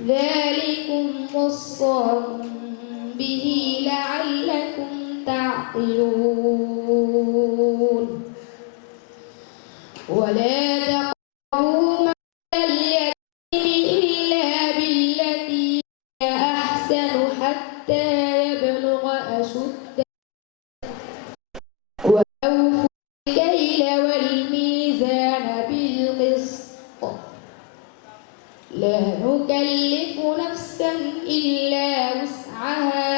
ذلكم وصاكم به لعلكم تعقلون ولا تقربوا مال اليتيم إلا بالتي هي أحسن حتى يبلغ أشده وأوفوا الكيل والميزان بالقسط لا نكلف نفسا إلا وسعها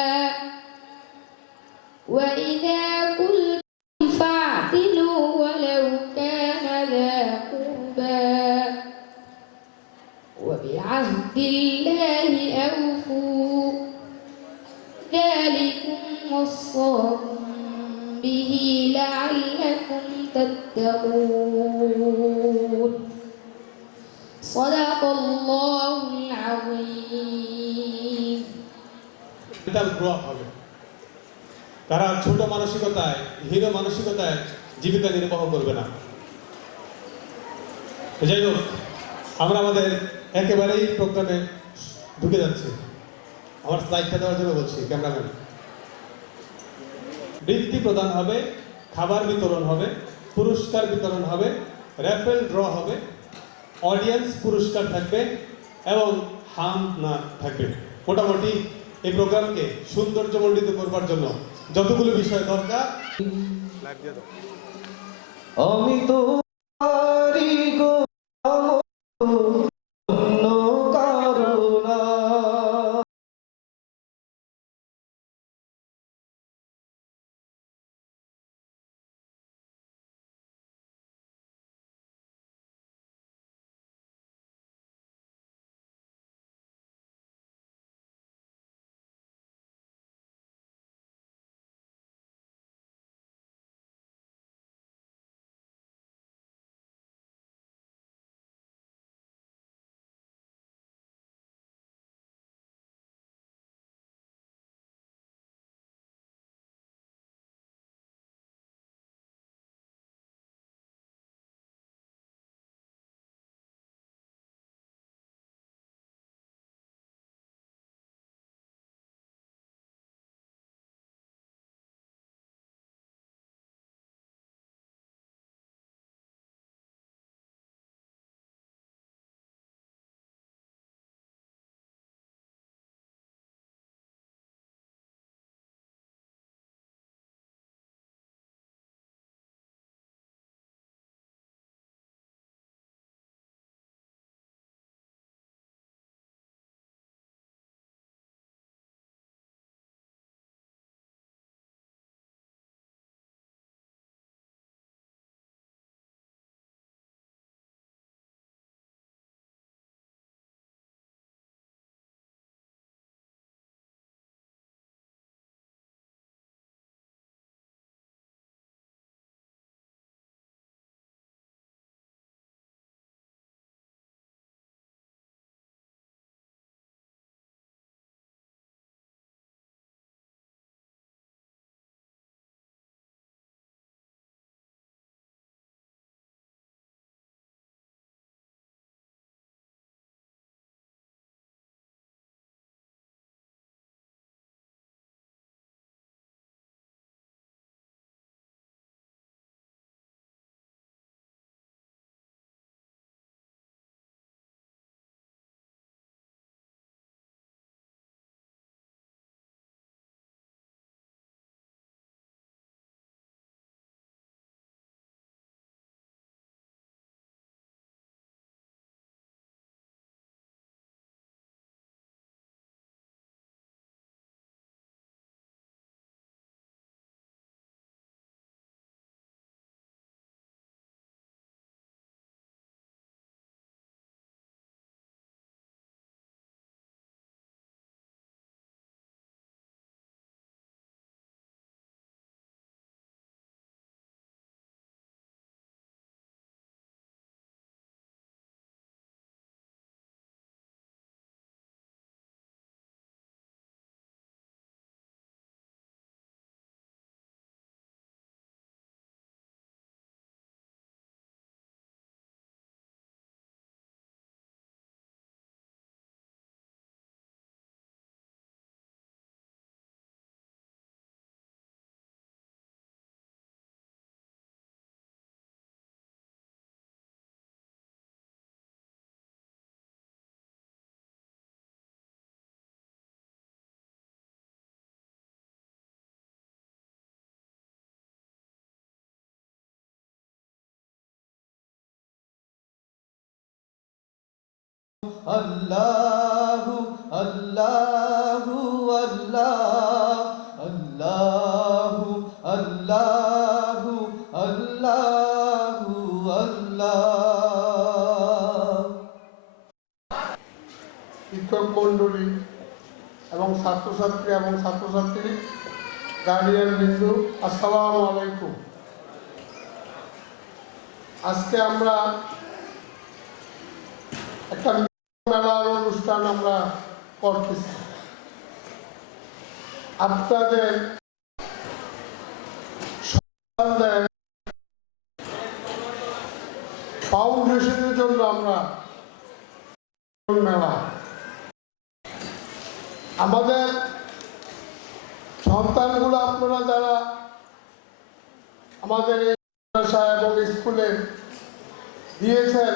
وإذا قلتم فاعدلوا ولو كان ذا قربى وبعهد الله أوفوا ذلكم وصاكم به لعلكم تتقون صدق الله العظيم তারা ছোট মানসিকতায় হিরো মানসিকতায় জীবিকা নির্বাহ করবে না। যাই হোক, আমরা আমাদের একেবারেই প্রোগ্রামে ঢুকে যাচ্ছি। আমার স্লাইডটা দেওয়ার জন্য বলছি ক্যামেরাম্যান। বৃত্তি প্রদান হবে, খাবার বিতরণ হবে, পুরস্কার বিতরণ হবে, র্যাফেল ড্র হবে, অডিয়েন্স পুরস্কার থাকবে এবং হাম না থাকবে। মোটামুটি এই প্রোগ্রামকে সৌন্দর্যমণ্ডিত করবার জন্য যতগুলো বিষয় দরকার আমি তো আল্লাহু আল্লাহু আল্লাহ আল্লাহু আল্লাহু আল্লাহু আল্লাহ। শিক্ষক মণ্ডলী এবং ছাত্রছাত্রী এবং ছাত্রছাত্রী গার্ডিয়ান বিন্দু, আসসালামু আলাইকুম। আজকে আমরা একটা মেলার অনুষ্ঠান আমরা করতেছি। আপনাদের সন্তানদের ফাউন্ডেশনের জন্য আমরা মেলা, আমাদের সন্তানগুলো আপনারা যারা আমাদের এই মাদ্রাসা এবং স্কুলে দিয়েছেন,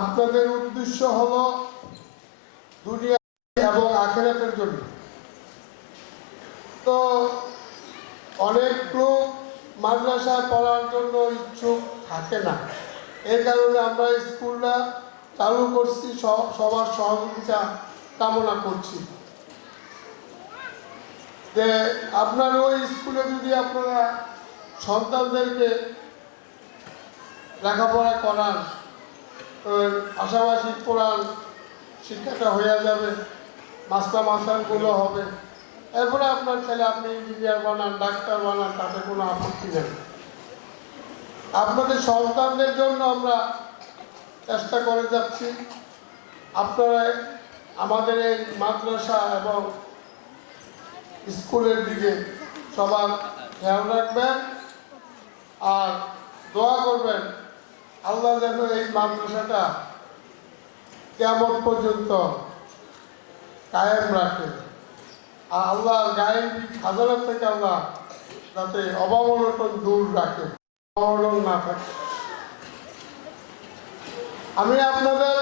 আপনাদের উদ্দেশ্য হলো দুনিয়া এবং আখিরাতের জন্য। তো অনেক লোক মাদ্রাসায় পড়ার জন্য ইচ্ছুক থাকে না, এই কারণে আমরা স্কুলটা চালু করছি, সবার সহযোগিতা কামনা করছি। যে আপনার ওই স্কুলে যদি আপনারা সন্তানদেরকে লেখাপড়া করান, পাশাপাশি কোরআন শিক্ষাটা হয়ে যাবে, মাস্টারগুলো হবে, এরপরে আপনার ছেলে আপনি ইঞ্জিনিয়ার বানান, ডাক্তার বানান, তাতে কোনো আপত্তি নেই। আপনাদের সন্তানদের জন্য আমরা চেষ্টা করে যাচ্ছি। আপনারা আমাদের এই মাদ্রাসা এবং স্কুলের দিকে সবার খেয়াল রাখবেন আর দোয়া করবেন আল্লাহ যেন এই মাদ্রাসাটা কিয়ামত পর্যন্ত কায়েম রাখে। আর আল্লাহর গায়েবী খাজানা থেকে আল্লাহ যাতে অভাবনটন দূর রাখে, অভাবনটন না থাকে। আমি আপনাদের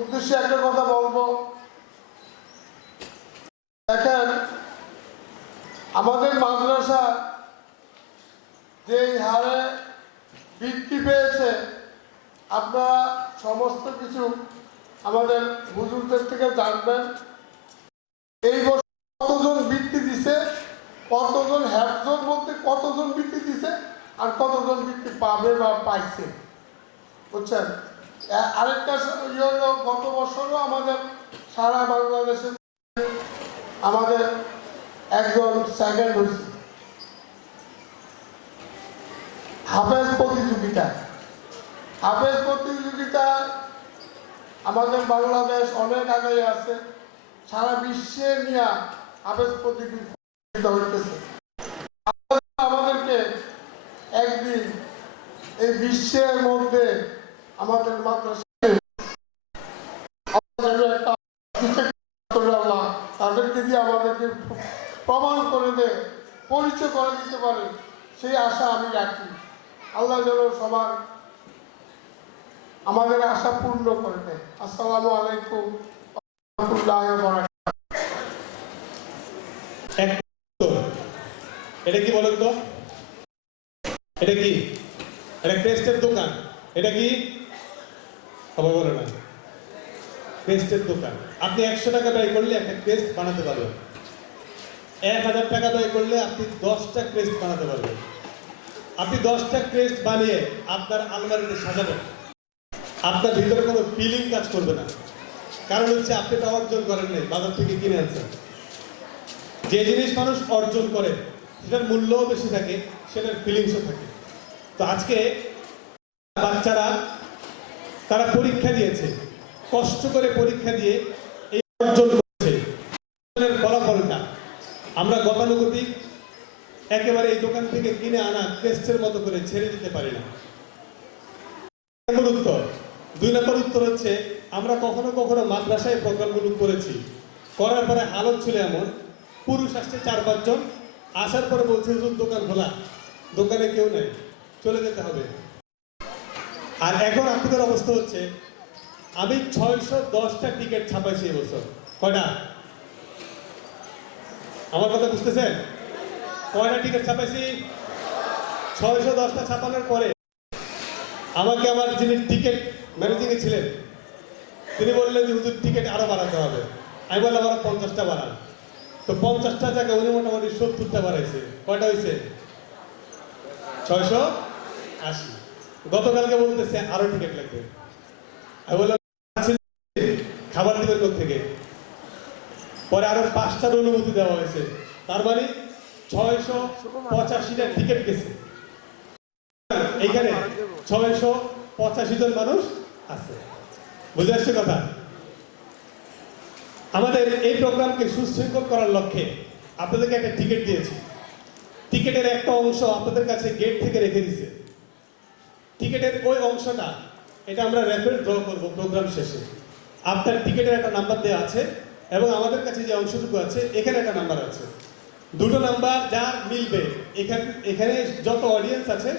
উদ্দেশ্যে একটা কথা বলবো। দেখেন, আমাদের মাদ্রাসা যেই হারে বৃদ্ধি পেয়েছে, আপনারা সমস্ত কিছু আমাদের হুজুরদের থেকে জানবেন। এই বছর কতজন বৃত্তি দিছে, কতজন হ্যাফজন বলতে কতজন বৃত্তি দিছে, আর কতজন বৃত্তি পাবে বা পাইছে, বুঝছেন। আরেকটা ইয়ে হলো, গত বছরও আমাদের সারা বাংলাদেশে আমাদের একজন সেকেন্ড হয়েছে হাফেজ প্রতিযোগিতা। আমাদের বাংলাদেশ অনেক আগে আছে, সারা বিশ্বে নিয়ে হাফেজ প্রতিযোগিতা হইতেছে। আমাদেরকে একদিন এই বিশ্বের মধ্যে আমাদের মাদ্রাসায় তাদেরকে দিয়ে আমাদেরকে প্রমাণ করে দেয়, পরিচয় করে দিতে পারে, সেই আশা আমি রাখি। আল্লাহ যেন সবার আমাদের আশা পূর্ণ করে দেয়। আসসালামু আলাইকুম ওয়া রাহমাতুল্লাহি ওয়া বারাকাতুহু। এটা কি বলেন তো? এটা কি? এটা পেস্টের দোকান। এটা কি? সবাই বলে না, পেস্টের দোকান। আপনি 100 টাকা ব্যয় করলে একটা পেস্ট বানাতে পারবেন, 1000 টাকা ব্যয় করলে আপনি 10টা পেস্ট বানাতে পারবেন। আপনি 10টা পেস্ট বানিয়ে আপনার আলমারিতে সাজাবেন, আপনার ভিতরে কোনো ফিলিং কাজ করবে না। কারণ হচ্ছে আপনি এটা অর্জন করেন নাই, বাজার থেকে কিনে আনছেন। যে জিনিস মানুষ অর্জন করে সেটার মূল্যও বেশি থাকে, সেটার ফিলিংসও থাকে। তো আজকে বাচ্চারা তারা পরীক্ষা দিয়েছে, কষ্ট করে পরীক্ষা দিয়ে এই অর্জন করেছে। ফলাফলটা আমরা গতানুগতিক একেবারে এই দোকান থেকে কিনে আনা টেস্টের মতো করে ছেড়ে দিতে পারি না। উত্তর 2 নম্বর উত্তর হচ্ছে, আমরা কখনো কখনো মাদ্রাসায় প্রোগ্রামগুলো করেছি, করার পরে হালত ছিল এমন, পুরুষ আসছে 4-5 জন, আসার পরে বলছে দোকান খোলা, দোকানে কেউ নেই, চলে যেতে হবে। আর এখন আপনাদের অবস্থা হচ্ছে, আমি 610টা টিকিট ছাপাইছি এবছর। কয়টা? আমার কথা বুঝতেছেন? কয়টা টিকিট ছাপাইছি? 610টা ছাপানোর পরে আমাকে আমার যিনি টিকিট ম্যানেজিংয়ে ছিলেন তিনি বললেন যে হুজুর টিকিট আরো বাড়াতে হবে। আমি বললাম আরো 50টা বাড়ান। তো 50টা জায়গায় উনি মোটামুটি 70টা বাড়াইছে। কয়টা হয়েছে? 680। গতকালকে বলতেছে আরো টিকিট লাগবে। আমি বললাম খাবার দিবেন থেকে। পরে আরো 5টার অনুমতি দেওয়া হয়েছে। তার মানে 685টা টিকিট গেছে। এইখানে 685 জন মানুষ আছে। বুঝে আসছে কথা? আমাদের এই প্রোগ্রামকে সুশৃঙ্খল করার লক্ষ্যে আপনাদেরকে একটা টিকিট দিয়েছি। টিকিটের একটা অংশ আপনাদের কাছে গেট থেকে রেখে দিছে। টিকিটের ওই অংশটা এটা আমরা র্যাপিড ড্র করব প্রোগ্রাম শেষে। আপনার টিকিটের একটা নাম্বার দেওয়া আছে এবং আমাদের কাছে যে অংশটুকু আছে এখানে একটা নাম্বার আছে। দুটো নাম্বার যার মিলবে এখানে যত অডিয়েন্স আছে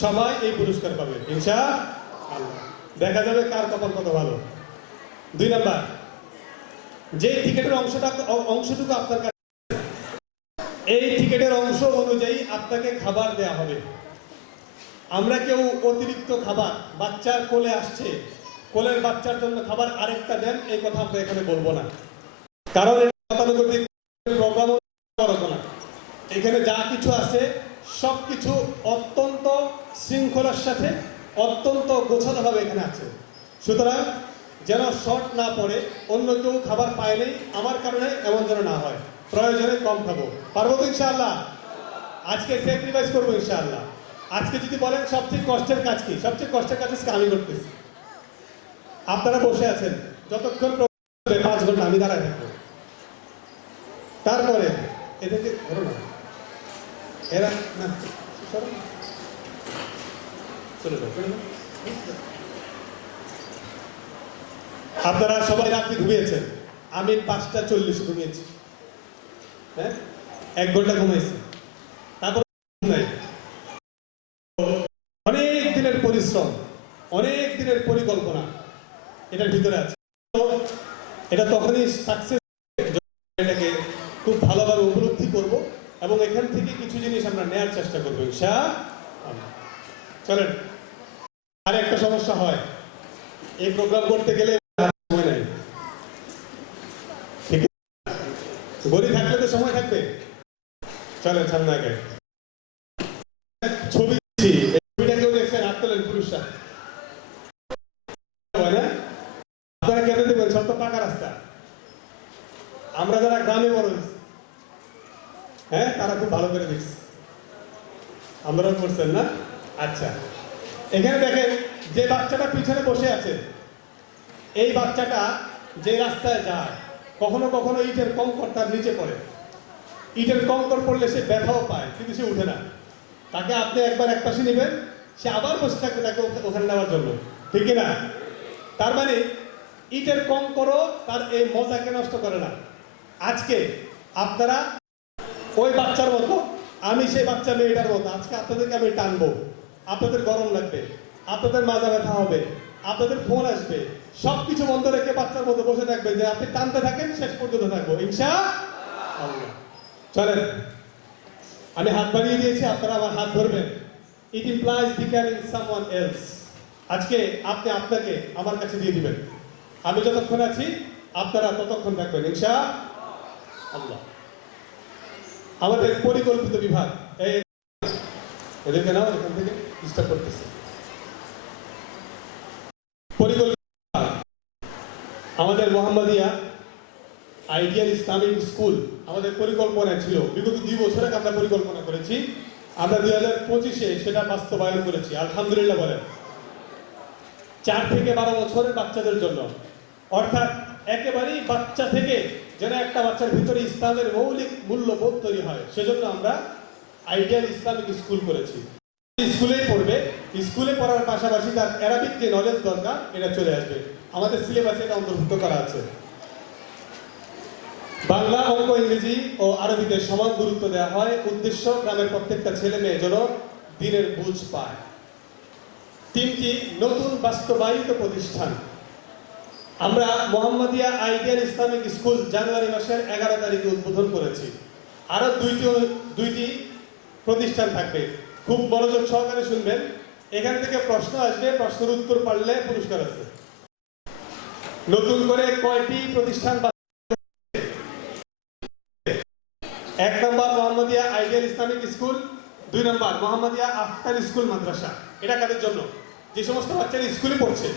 সবাই এই পুরস্কার পাবে ইনশাআল্লাহ। দেখা যাবে কার কপাল কত ভালো। 2 নাম্বার, যে টিকিটের অংশটুকু আপনার কাছে, এই টিকিটের অংশ অনুযায়ী আপনাকে খাবার দেয়া হবে। আমরা কেউ অতিরিক্ত খাবার, বাচ্চার কোলে আসছে, কোলের বাচ্চার জন্য খাবার আরেকটা দেন, এই কথা আমরা এখানে বলবো না। কারণ গতানুগতিক প্রোগ্রাম করবো না। এখানে যা কিছু আছে সব কিছু অত্যন্ত শৃঙ্খলার সাথে অত্যন্ত গোছানোভাবে এখানে আছে। সুতরাং যেন শর্ট না পড়ে, অন্য কেউ খাবার পায়নি আমার কারণে এমন যেন না হয়। প্রয়োজনে কম খাবো। পারবো তো ইনশাআল্লাহ? আজকে স্যাক্রিফাইস করবো ইনশাআল্লাহ। আজকে যদি বলেন সবচেয়ে কষ্টের কাজ কি, সবচেয়ে কষ্টের কাজ আজকে আমি করতেছি। আপনারা বসে আছেন, যতক্ষণ 5 ঘন্টা আমি দাঁড়ায় থাকবো। তারপরে এদেরকে ধরো না, এরা না চলে যাও। আপনারা সবাই রাত্রি ঘুমিয়েছেন, আমি 5:40 ঘুমিয়েছি। হ্যাঁ, 1 ঘন্টা ঘুমাইছি। তারপর নাই, অনেক দিনের পরিশ্রম, অনেক দিনের পরিকল্পনা এটার ভিতরে আছে। এটা তখনই সাকসেস, এটাকে খুব ভালোভাবে উপলব্ধি করব এবং এখান থেকে কিছু জিনিস আমরা নেওয়ার চেষ্টা করবো ইনশাআল্লাহ। চলেন, আর একটা সমস্যা হয়, এই প্রোগ্রাম করতে গেলে সময় নাই। ঠিক আছে, গড়ি থাকলে তো সময় থাকবে। চলেন সামনে আগে ছবি দিচ্ছি, ছবিটা কেউ দেখছেন? হাত তোলেন পুরুষরা। আপনারা কেন দেবেন? সব তো পাকা রাস্তা। আমরা যারা গ্রামে বড় হয়েছি, হ্যাঁ, তারা খুব ভালো করে দেখছি। আমরাও করছেন না? আচ্ছা, এখানে দেখেন যে বাচ্চাটা পিছনে বসে আছে, এই বাচ্চাটা যে রাস্তায় যায় কখনো কখনো ইটের কঙ্কর তার নিচে পড়ে। ইটের কঙ্কর পড়লে সে ব্যথাও পায়, কিন্তু সে উঠে না। তাকে আপনি একবার এক পাশে নেবেন, সে আবার বসে থাকবে তাকে ওখানে নেওয়ার জন্য, ঠিক না? তার মানে ইটের কঙ্করও তার এই মজাকে নষ্ট করে না। আজকে আপনারা ওই বাচ্চার মতো, আমি সেই বাচ্চা মেয়েটার মতো আজকে আপনাদেরকে আমি টানবো। আপনাদের গরম লাগবে, আপনাদের মাজা ব্যথা হবে, আপনাদের ফোন আসবে, সবকিছু বন্ধ রেখে বাচ্চার মতো বসে থাকবে, যে আপনি টানতে থাকেন, শেষ পর্যন্ত থাকবো ইনশাআল্লাহ। চলেন, আমি হাত বাড়িয়ে দিয়েছি, আপনারা আমার হাত ধরবেন। ইট ইমপ্লাইজ বিকামিং সামওয়ান এলস। আজকে আপনি আপনাকে আমার কাছে দিয়ে দিবেন। আমি যতক্ষণ আছি আপনারা ততক্ষণ থাকবেন ইনশাআল্লাহ। আমাদের পরিকল্পিত বিভাগ, এদেরকে নাও, এখান থেকে ডিস্টার্ব করতেছে। পরিকল্পিত বিভাগ আমাদের মোহাম্মদিয়া আইডিয়াল ইসলামিক স্কুল আমাদের পরিকল্পনা ছিল। বিগত 2 বছরে আমরা পরিকল্পনা করেছি, আমরা 2025-এ সেটা বাস্তবায়ন করেছি আলহামদুলিল্লাহ। বলেন 4 থেকে 12 বছরের বাচ্চাদের জন্য, অর্থাৎ একেবারেই বাচ্চা থেকে যেন একটা বাচ্চার ভিতরে ইসলামের মৌলিক মূল্যবোধ তৈরি হয়, সেজন্য আমরা আইডিয়াল ইসলামিক স্কুল করেছি। স্কুলেই পড়বে, স্কুলে পড়ার পাশাপাশি তার অ্যারাবিক যে নলেজ দরকার এটা চলে আসবে। আমাদের সিলেবাসে এটা অন্তর্ভুক্ত করা আছে। বাংলা, অঙ্ক, ইংরেজি ও আরবিতে সমান গুরুত্ব দেওয়া হয়। উদ্দেশ্য গ্রামের প্রত্যেকটা ছেলে মেয়ে যেন দিনের বুঝ পায়। 3টি নতুন বাস্তবায়িত প্রতিষ্ঠান আমরা মোহাম্মদিয়া আইডিয়াল ইসলামিক স্কুল জানুয়ারি মাসের 11 তারিখে উদ্বোধন করেছি। আরো দুইটি প্রতিষ্ঠান থাকবে, খুব মনোযোগ সহকারে শুনবেন। এখান থেকে প্রশ্ন আসবে, প্রশ্নের উত্তর পারলে পুরস্কার আছে। নতুন করে কয়টি প্রতিষ্ঠান? 1 নম্বর মোহাম্মদিয়া আইডিয়াল ইসলামিক স্কুল, 2 নম্বর মোহাম্মদিয়া আফতার স্কুল মাদ্রাসা। এটা কাদের জন্য? যে সমস্ত বাচ্চারা স্কুলে পড়ছে,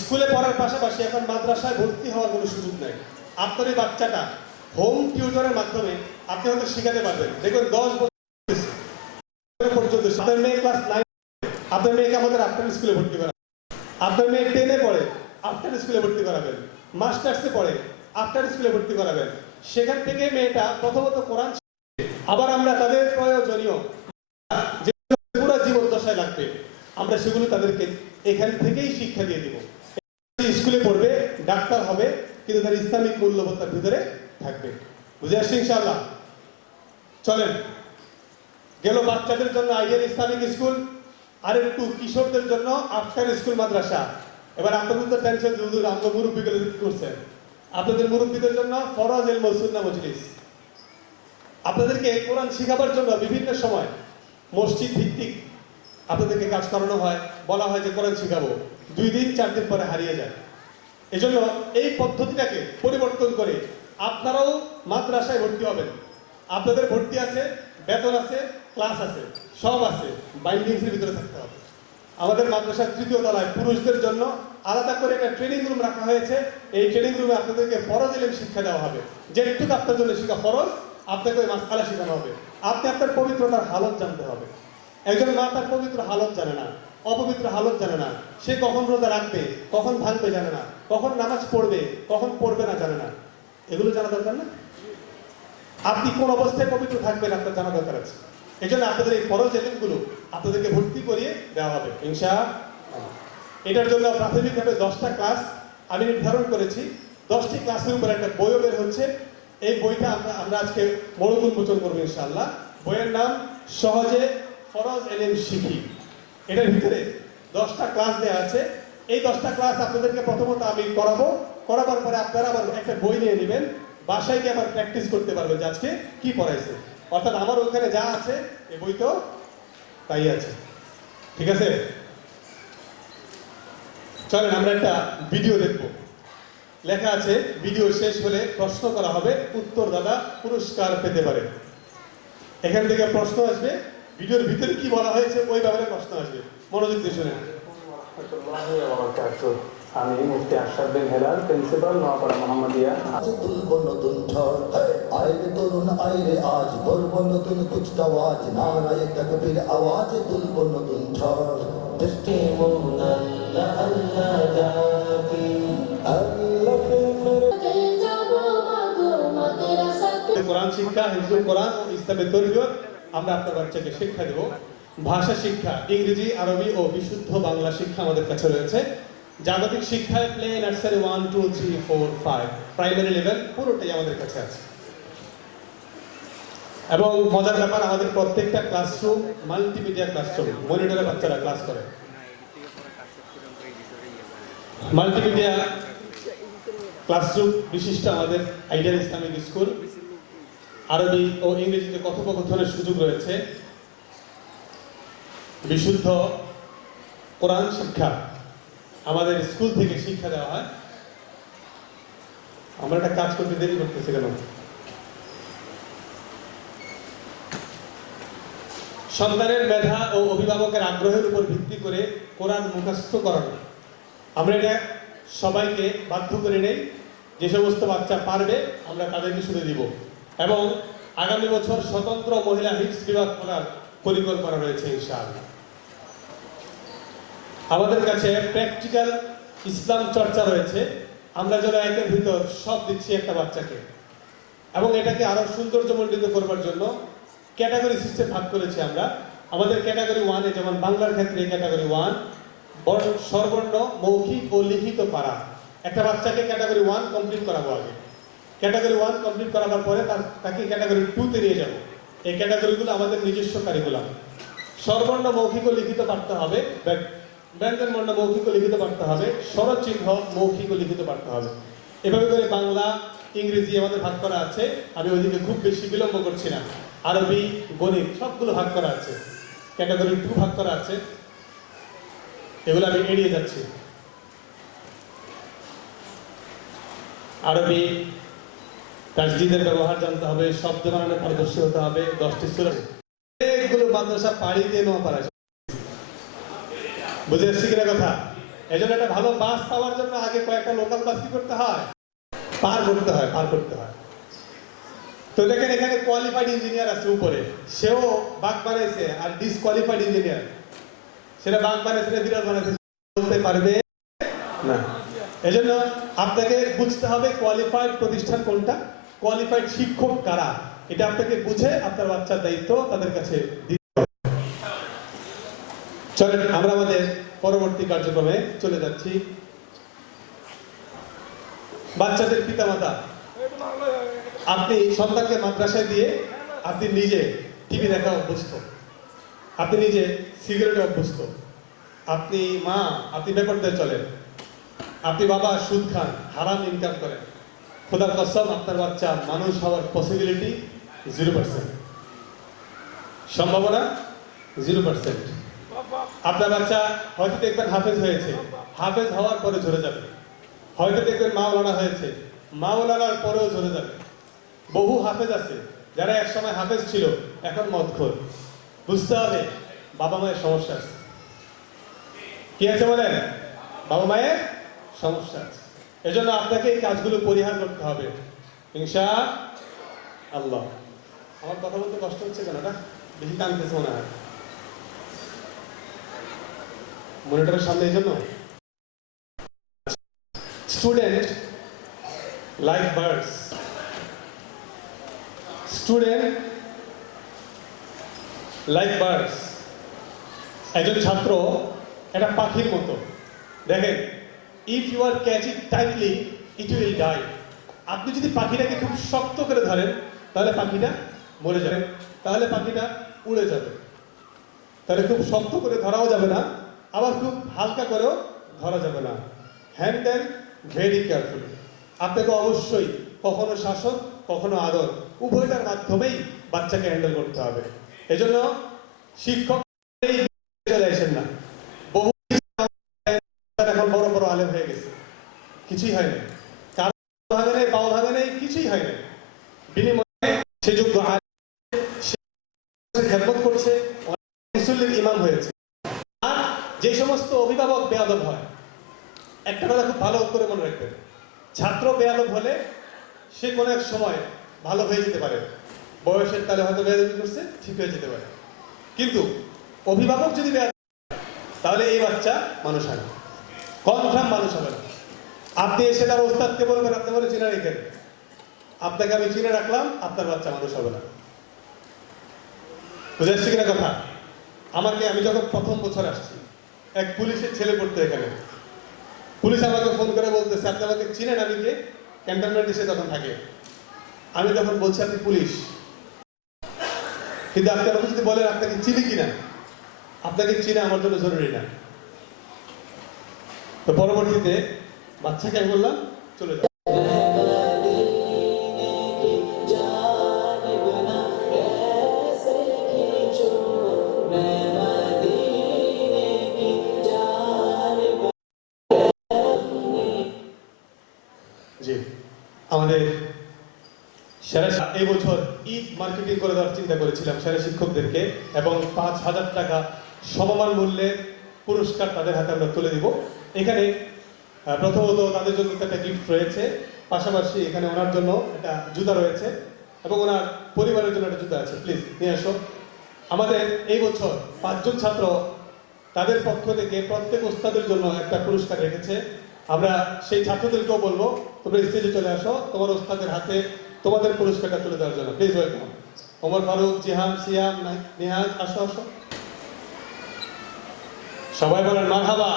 স্কুলে পড়ার পাশাপাশি এখন মাদ্রাসায় ভর্তি হওয়ার কোনো সুযোগ নেই। আপনার এই বাচ্চাটা হোম টিউটরের মাধ্যমে আপনি হয়তো শেখাতে পারবেন। দেখবেন 10 বছর পর্যন্ত আপনার মেয়ে ক্লাস 9, আপনার মেয়েকে আমাদের আফটার স্কুলে ভর্তি করা, আপনার মেয়ে 10-এ পড়ে আফটার স্কুলে ভর্তি করাবেন, মাস্টার্সে পড়ে আফটার স্কুলে ভর্তি করাবেন। সেখান থেকে মেয়েটা প্রথমত কোরআন, আবার আমরা তাদের প্রয়োজনীয় যে পুরো জীবন দশায় লাগবে আমরা সেগুলো তাদেরকে এখান থেকেই শিক্ষা দিয়ে দিব। স্কুলে পড়বে, ডাক্তার হবে, কিন্তু তার ইসলামিক মূল্যবোধ তার ভিতরে থাকবে। বুঝে আসছে ইনশাআল্লাহ? চলেন, গেল বাচ্চাদের জন্য আইডিয়াল ইসলামিক স্কুল, আর একটু কিশোরদের জন্য আফটার স্কুল মাদ্রাসা। এবার আপনাদের তো টেনশন যে হুজুর আমরা মুরব্বীগুলো করছেন, আপনাদের মুরব্বীদের জন্য ফরজ ইলম ও সুন্নাহ মজলিস। আপনাদেরকে কোরআন শেখাবার জন্য বিভিন্ন সময় মসজিদ ভিত্তিক আপনাদেরকে কাজ করানো হয়, বলা হয় যে কোরআন শেখাবো, 2 দিন 4 দিন পরে হারিয়ে যায়। এজন্য এই পদ্ধতিটাকে পরিবর্তন করে আপনারাও মাদ্রাসায় ভর্তি হবেন। আপনাদের ভর্তি আছে, বেতন আছে, ক্লাস আছে, সব আছে, বাইন্ডিংসের ভিতরে থাকতে হবে। আমাদের মাদ্রাসার 3য় তলায় পুরুষদের জন্য আলাদা করে একটা ট্রেনিং রুম রাখা হয়েছে। এই ট্রেনিং রুমে আপনাদেরকে ফরজ ইলম শিক্ষা দেওয়া হবে। যেটুকু আপনার জন্য শিক্ষা ফরজ, আপনাকে ওই মাসআলা শেখানো হবে। আপনি আপনার পবিত্রতার হালত জানতে হবে। একজন মা তার পবিত্র হালত জানে না, অপবিত্র হালত জানে না, সে কখন রোজা রাখবে, কখন ভাঙবে জানে না, কখন নামাজ পড়বে, কখন পড়বে না জানে না। এগুলো জানা দরকার না? আপনি কোন অবস্থায় পবিত্র থাকবেন আপনার জানা দরকার আছে। এই জন্য আপনাদের এই ফরজ ইলমগুলো আপনাদেরকে ভর্তি করিয়ে দেওয়া হবে ইনশাআল্লাহ। এটার জন্য প্রাথমিকভাবে 10টা ক্লাস আমি নির্ধারণ করেছি। 10টি ক্লাসের উপর একটা বইও বের হচ্ছে। এই বইটা আমরা আজকে বড় উন্মোচন করবো ইনশাআল্লাহ। বইয়ের নাম সহজে ফরজ ইলম শিখি। এটার ভিতরে 10টা ক্লাস দেওয়া আছে। এই 10টা ক্লাস আপনাদেরকে প্রথমত আমি করাবার পরে আপনারা আবার একটা বই নিয়ে নেবেন, বাসায় গিয়ে আবার প্র্যাকটিস করতে পারবেন যে আজকে কি পড়াইছে। অর্থাৎ আমার ওখানে যা আছে এই বই তো তাই আছে। ঠিক আছে? চলেন আমরা একটা ভিডিও দেখব। লেখা আছে ভিডিও শেষ হলে প্রশ্ন করা হবে, উত্তর দাদা পুরস্কার পেতে পারে। এখান থেকে প্রশ্ন আসবে, ভিডিওর ভিতরে কি বলা হয়েছে ওই ব্যাপারে প্রশ্ন আসবে। মনোযোগ দিয়ে শুনে। আমি মুফতি আশরাফ বিন হেলাল, প্রিন্সিপাল নোয়াপাড়া মোহাম্মদিয়া। আজ তুলব নতুন ঝড়, আইরে তরুণ আইরে আজ ধরব নতুন কুচকাওয়াজ, নারায়ে তাকবীর আওয়াজ তুলব নতুন ঝড়। দৃষ্টি মন আল্লাহ আল্লাহ জাকি আল্লাহ কোরআন শিক্ষা, হিফজুল কোরআন ও ইসলামের তরবিয়ত আমরা আপনার বাচ্চাকে শিক্ষা দেব। ভাষা শিক্ষা, ইংরেজি, আরবি ও বিশুদ্ধ বাংলা শিক্ষা আমাদের কাছে রয়েছে। জাগতিক শিক্ষায় প্লে, নার্সারি 1, 2, 3, 4, 5, প্রাইমারি লেভেল পুরোটাই আমাদের কাছে আছে। এবং মজার ব্যাপার, আমাদের প্রত্যেকটা ক্লাসরুম মাল্টিমিডিয়া ক্লাসরুম, মনিটরে বাচ্চারা ক্লাস করে। মাল্টিমিডিয়া ক্লাসরুম বিশিষ্ট আমাদের আইডিয়াল ইসলামিক স্কুল। আরবি ও ইংরেজিতে কথোপকথনের সুযোগ রয়েছে। বিশুদ্ধ কোরআন শিক্ষা আমাদের স্কুল থেকে শিক্ষা দেওয়া হয়। আমরা একটা কাজ করতে দেরি করতেছি কেন? সন্তানের মেধা ও অভিভাবকের আগ্রহের উপর ভিত্তি করে কোরআন মুখস্থ করানো। আমরা এটা সবাইকে বাধ্য করে নেই। যে সমস্ত বাচ্চা পারবে আমরা তাদেরকে শুনে দিব। এবং আগামী বছর স্বতন্ত্র মহিলা হিফজ বিভাগ করার পরিকল্পনা রয়েছে ইনশাআল্লাহ। আমাদের কাছে প্র্যাকটিক্যাল ইসলাম চর্চা রয়েছে। আমরা যেন একের ভিতর সব দিচ্ছি একটা বাচ্চাকে, এবং এটাকে আরো সৌন্দর্যমণ্ডিত করবার জন্য ক্যাটাগরি সিস্টেম ভাগ করেছি আমরা। আমাদের ক্যাটাগরি 1-এ যেমন বাংলার ক্ষেত্রে ক্যাটাগরি 1 স্বরবর্ণ, মৌখিক ও লিখিত পারা। একটা বাচ্চাকে ক্যাটাগরি 1 কমপ্লিট করাবো আগে। ক্যাটাগরি 1 কমপ্লিট করাবার পরে তাকে ক্যাটাগরি 2-তে নিয়ে যাবো। এই ক্যাটাগরিগুলো আমাদের নিজস্ব কারিকুলাম। স্বরবর্ণ, মৌখিক ও লিখিত পারতে হবে, ব্যঞ্জনবর্ণ মৌখিক ও লিখিত পারতে হবে, স্বরচিহ্ন মৌখিক ও লিখিত পারতে হবে। এভাবে করে বাংলা, ইংরেজি আমাদের ভাগ করা আছে। আমি ওইদিকে খুব বেশি বিলম্ব করছি না। আরবি, গণিত সবগুলো ভাগ করা আছে। ক্যাটাগরি 2 ভাগ করা আছে, এগুলো আমি এড়িয়ে যাচ্ছি। আরবি তাসজিদের ব্যবহার জানতে হবে, শব্দ বানানোর পারদর্শী হতে হবে, 10টি সূরা, অনেকগুলো মাদ্রাসা পাড়ি দিয়ে নেওয়া পারা যায়। বুঝে এসছি কিনা কথা? এই জন্য একটা ভালো বাস পাওয়ার জন্য আগে কয়েকটা লোকাল বাস কি করতে হয়, পার করতে হয়। তো দেখেন এখানে কোয়ালিফাইড ইঞ্জিনিয়ার আছে উপরে, সেও বাগ বানাইছে, আর ডিসকোয়ালিফাইড ইঞ্জিনিয়ার সেটা বাগ বানাইছে না বিড়াল বানাইছে বলতে পারবে না। এজন্য আপনাকে বুঝতে হবে কোয়ালিফাইড প্রতিষ্ঠান কোনটা, কোয়ালিফাইড শিক্ষক কারা, এটা আপনাকে বুঝে আপনার বাচ্চার দায়িত্ব তাদের কাছে দিতে হবে। চলেন আমরা আমাদের পরবর্তী কার্যক্রমে চলে যাচ্ছি। বাচ্চাদের পিতামাতা, আপনি সন্তানকে মাদ্রাসায় দিয়ে আপনি নিজে টিভি দেখা অভ্যস্ত, আপনি নিজে সিগারেটে অভ্যস্ত, আপনি মা আপনি বেপরদায় চলেন, আপনি বাবা সুদ খান, হারাম ইনকাম করেন, খোদার কসম আপনার বাচ্চা মানুষ হওয়ার পসিবিলিটি 0%, সম্ভাবনা 0%। আপনার বাচ্চা হয়তো দেখবেন হাফেজ হয়েছে, হাফেজ হওয়ার পরে ঝরে যাবে, হয়তো দেখবেন মাওলানা হয়েছে, মাওলানার পরেও ঝরে যাবে। বহু হাফেজ আছে যারা একসময় হাফেজ ছিল, এখন মদখোর। বুঝতে হবে বাবা মায়ের সমস্যা আছে। কি আছে বলেন? বাবা মায়ের সমস্যা আছে। এজন্য আপনাকে এই কাজগুলো পরিহার করতে হবে ইনশাআল্লাহ। আমার কথা বলতে কষ্ট হচ্ছে কেন? না বেশি টানতেছে মনে হয় মনিটরের সামনে, এই জন্য। Student like birds, student like birds, একজন ছাত্র একটা পাখির মতো। দেখেন, if you are catch it tightly it will die. আপনি যদি পাখিটাকে খুব শক্ত করে ধরেন তাহলে পাখিটা মরে যাবে, তাহলে পাখিটা উড়ে যাবে। তাহলে খুব শক্ত করে ধরাও যাবে না, আবার খুব হালকা করেও ধরা যাবে না। Handle very carefully. আপনাকে অবশ্যই কখনো শাসন কখনো আদর উভয়টার মাধ্যমেই বাচ্চাকে হ্যান্ডেল করতে হবে। এজন্য শিক্ষক চলে আসেন না। বহু এখন বড় বড় আলেম হয়ে গেছে, কিছুই হয় না, কারো ভাঙে নেই, পাও ভাঙে নেই, কিছুই হয় না। বিনিময়ে সে যোগ্য খেদমত করছে, মুসল্লির ইমাম হয়েছে। আর যে সমস্ত অভিভাবক বেয়াদব হয়, একটা কথা খুব ভালো করে মনে রাখবেন, ছাত্র বেয়াদব হলে সে কোনো এক সময় ভালো হয়ে যেতে পারে, বয়সের তালে হয়তো বেয়াদবি করছে, ঠিক হয়ে যেতে পারে। কিন্তু অভিভাবক যদি বেয়াদব তাহলে এই বাচ্চা মানুষ হয় না, কনফার্ম মানুষ হবে না। আপনি এসে তার ওস্তাদকে বলবেন আপনি বলে চিনে রেখেন, আপনাকে আমি চিনে রাখলাম, আপনার বাচ্চা মানুষ হবে না। বুঝে আসছে কিনা কথা? আমি যখন প্রথম বছর আসছি, এক পুলিশের ছেলে পড়তো এখানে। পুলিশ আমাকে ফোন করে বলতেছে আপনি আমাকে চিনেন, আমি কে? ক্যান্টনমেন্ট এসে তখন থাকে। আমি তখন বলছি আপনি পুলিশ, কিন্তু আপনি আমাকে যদি বলেন আপনাকে চিনি কিনা, আপনাকে চিনে আমার জন্য জরুরি না। তো পরবর্তীতে বাচ্চাকে আমি বললাম চলে যাও। জি, আমাদের সেরা এই বছর ঈদ মার্কেটিং করে দেওয়ার চিন্তা করেছিলাম সেরা শিক্ষকদেরকে, এবং 5,000 টাকা সমমান মূল্যের পুরস্কার তাদের হাতে আমরা তুলে দিব। এখানে প্রথমত তাদের জন্য একটা গিফট রয়েছে, পাশাপাশি এখানে ওনার জন্য একটা জুতা রয়েছে এবং ওনার পরিবারের জন্য একটা জুতা আছে। প্লিজ নিয়ে আসো। আমাদের এই বছর 5 জন ছাত্র তাদের পক্ষ থেকে প্রত্যেক ওস্তাদের জন্য একটা পুরস্কার রেখেছে। আমরা সেই ছাত্রদেরকেও বলবো তোমরা স্টেজে চলে আসো তোমার ওস্তাদের হাতে তোমাদের পুরস্কারটা তুলে দেওয়ার জন্য। Please welcome. ওমর ফারুক, জিহান, সিয়াম, নিহাজ, আসো আসো। সবাই বলেন মারহাবা।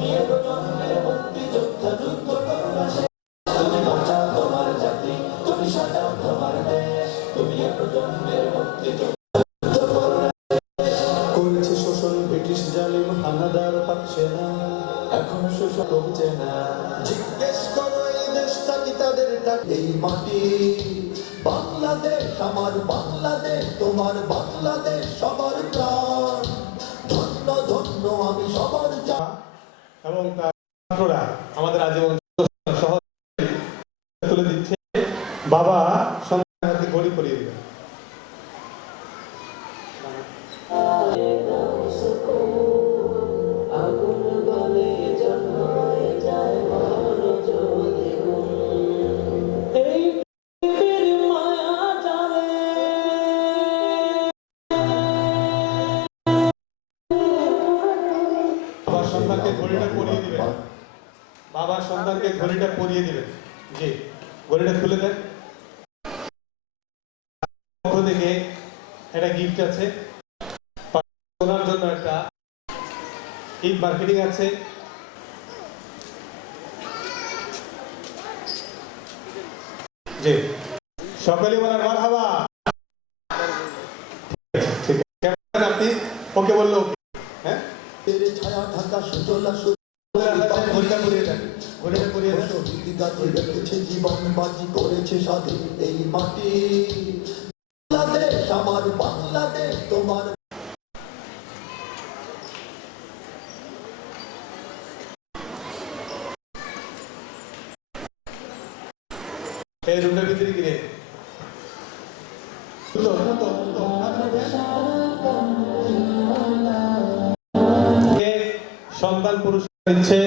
তুমি এলো জন্মের মুক্তিযোদ্ধা, যুদ্ধ করো না শেষ। তুমি বাঁচাও তোমার জাতি, তুমি সাজাও তোমার দেশ। তুমি এলো জন্মের মুক্তিযোদ্ধা, যুদ্ধ করো না শেষ। করেছে শোষণ ব্রিটিশ জালিম হানাদার পাচ্ছে না, এখন শোষণ কমছে না। জিজ্ঞেস করো এই দেশটা কি তাদের টাকা? এই মাটি বাংলাদেশ আমার বাংলাদেশ, তোমার বাংলাদেশ সবার প্রাণ। ধন্য ধন্য আমি সবার এবং তার ছাত্ররা আমাদের আজীবন সহ তুলে দিচ্ছে। বাবা সন্তানের হাতে ঘড়ি পরিয়ে দিবেন। সন্তানকে ঘড়িটা পরিয়ে দিবেন। বাবা সন্তানকে ঘড়িটা পরিয়ে দিবেন। জি, ঘড়িটা খুলে দেন। পক্ষ থেকে একটা গিফট আছে, ওনার জন্য একটা ঈদ মার্কেটিং আছে। জি, সকলে বলার মারহাবা। ঠিক আছে, আপনি ওকে বললো ওকে। হ্যাঁ, ছায়া ঢাকা সুজলা ঘড়িটা পরিয়ে দেন, ঘড়িটা পরিয়ে দেন। রেখেছে জীবন বাজি করেছে স্বাধীন এই মাটি। বাংলাদেশ আমার বাংলাদেশ তোমার। এই রুমের ভিতরে গিয়ে সন্তান পুরস্কার দিচ্ছে।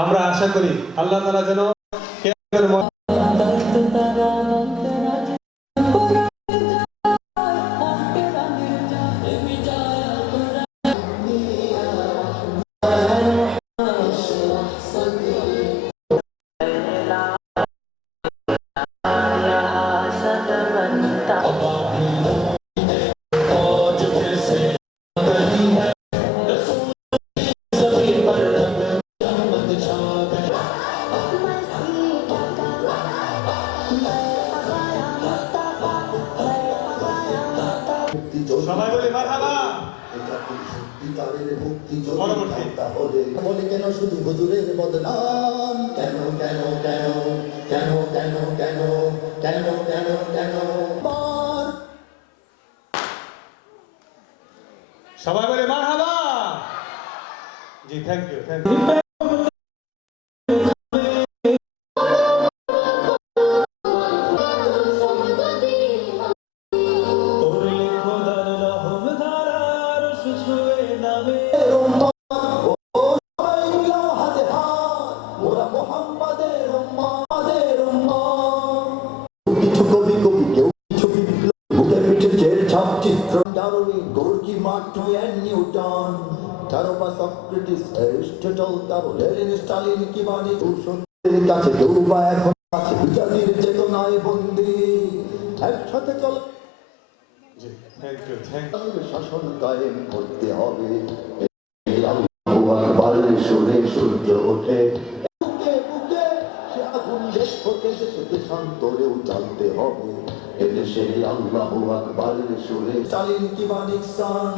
আমরা আশা করি আল্লাহ তাআলা যেন সবাই বলি মারহাবা। বলে কেন শুধু হুজুরের বদনাম? কেন কেন কেন কেন কেন কেন কেন কেন কেন? সবাই বলি মারহাবা। জি, থ্যাংক ইউ, থ্যাংক ইউ। কিছু কবি কবি কেউ কিছু বিপ্লব, বুকে পিঠে চের ছাপ চিত্র। Darwin, Gorky, Marx and Newton, কারো বা সক্রেটিস, অ্যারিস্টটল, কারো লেনিন, স্টালিন কিংবা সত্যের কাছে কেউ বা এখন আছে জাতির চেতনায় বন্দী। একসাথে চল জি, থ্যাংক ইউ, থ্যাংক ইউ। শাসন কায়েম করতে হবে। আল্লাহু আকবার সুরে সূর্য ওঠে, বুকে বুকে সে আগুন দেশ হতে দেশে দেশান্তরেও জানতে হবে। এদেশে আল্লাহু আকবার সুরে স্টালিন কিংবা নিক্সন,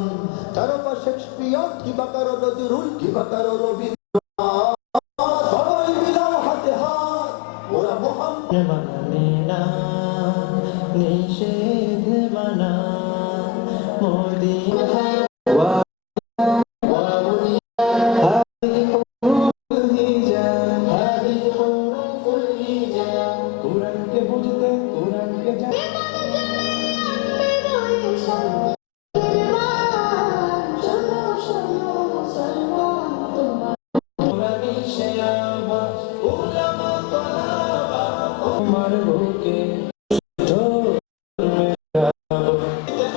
কারো বা শেক্সপিয়ার কিংবা কারো নজরুল কিংবা কারো রবীন্দ্রনাথ, সবাই মিলাও হাতে হাত, ওরা মোহাম্মদ মানে না নিষেধ মানা মোদি। কোরআনকে বুঝতে কোরআনকে তোমার বুকে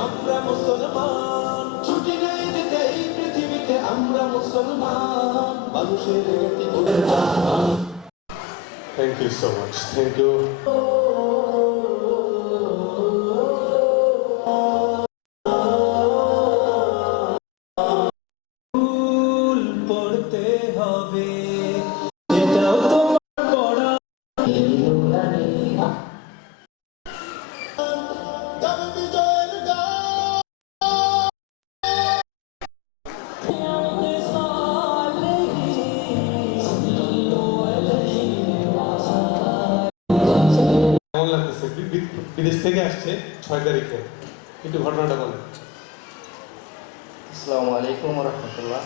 আমরা মুসলমান, ছুটি নেই দিতে এই পৃথিবীতে। আমরা মুসলমান, মানুষের thank you so much, thank you. পড়তে হবে। হবে এটাও তোমার পড়া গাবে বিজয়ের গান কেমন লাগতেছে? বিদেশ থেকে আসছে 6 তারিখে, একটু ঘটনাটা বলেন। আসসালামু আলাইকুম রহমতুল্লাহ।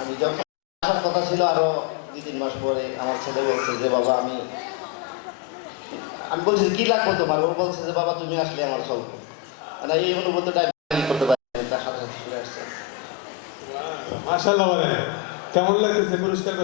আমি যখন আসার কথা ছিল আরো 2-3 মাস পরে আমার ছেলে বলছে যে বাবা আমি বলছি কি লাগবে তোমার, ও বলছে যে বাবা তুমি আসলে আমার চলবে, মানে এই অনুভূতিটা আমি করতে পারি তার সাথে সাথে চলে আসছে। মাশাআল্লাহ বলেন, কেমন লাগতেছে পুরস্কার পেতে?